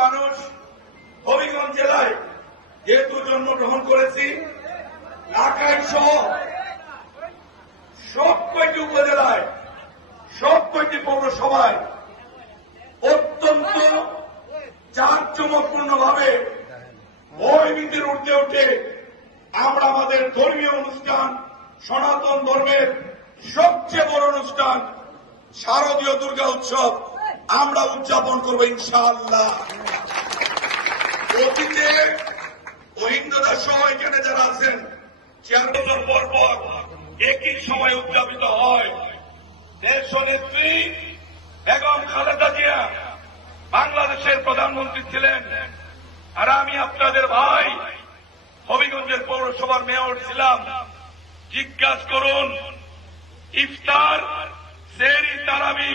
মানুষ হবিগঞ্জ জেলায় যেহেতু জন্মগ্রহণ করেছি, ঢাকায় সহ সব কয়টি উপজেলায়, সব কয়টি পৌরসভায় অত্যন্ত জাঁকজমকপূর্ণ ভাবে ভয়ভীতির ঊর্ধ্বে উঠে আমরা আমাদের ধর্মীয় অনুষ্ঠান, সনাতন ধর্মের সবচেয়ে বড় অনুষ্ঠান শারদীয় দুর্গা উৎসব আমরা উদযাপন করব ইনশাআল্লাহ। অতীতে মহিন্দ্রদা সহ এখানে যারা আছেন 4 বছর পর পর একই সময় উদযাপিত হয়। দেশনেত্রী বেগম খালেদা জিয়া বাংলাদেশের প্রধানমন্ত্রী ছিলেন, আর আমি আপনাদের ভাই হবিগঞ্জের পৌরসভার মেয়র ছিলাম। জিজ্ঞাসা করুন, ইফতার, সেহরি, তারাবি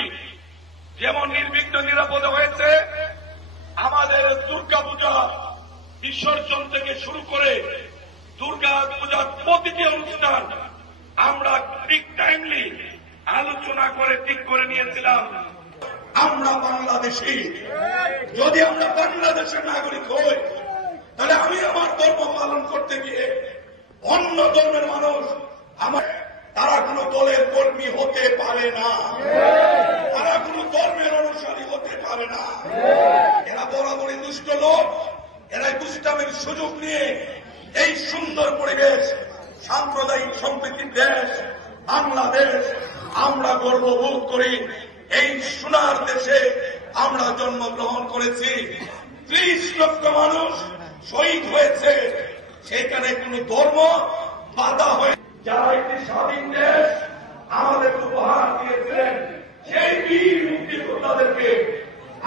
যেমন নির্বিঘ্ন নিরাপদে হয়েছে, আমাদের দুর্গা পূজা বিসর্জন থেকে শুরু করে দুর্গা পূজার প্রতিটি অনুষ্ঠান আমরা ঠিক টাইমলি আলোচনা করে ঠিক করে নিয়েছিলাম। আমরা বাংলাদেশি, যদি আমরা বাংলাদেশের নাগরিক হই, তাহলে আমি আমার ধর্ম পালন করতে গিয়ে অন্য ধর্মের মানুষ তারা কোন দলের কর্মী হতে পারে না, তারা কোন ধর্মের অনুসারী হতে পারে না। এরা বরাবরই দুষ্ট লোক, এরা দুষ্টামের সুযোগ নিয়ে এই সুন্দর পরিবেশ, সাম্প্রদায়িক সম্প্রীতির দেশ বাংলাদেশ আমরা গর্ববোধ করি। এই সোনার দেশে আমরা জন্মগ্রহণ করেছি। 30 লক্ষ মানুষ শহীদ হয়েছে, সেখানে কোন ধর্ম বাধা হয়ে, যারা একটি স্বাধীন দেশ আমাদের উপহার দিয়েছিলেন, সেই বীর মুক্তিযোদ্ধাদেরকে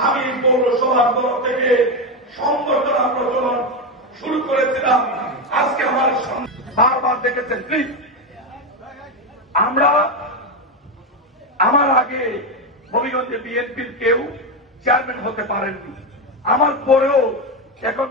আমি পৌরসভার তরফ থেকে সংবর্ধনা প্রচলন শুরু করেছিলাম। আজকে আমার বারবার দেখেছেন, প্লিজ, আমার আগে হবিগঞ্জে বিএনপির কেউ চেয়ারম্যান হতে পারেননি, আমার পরেও এখন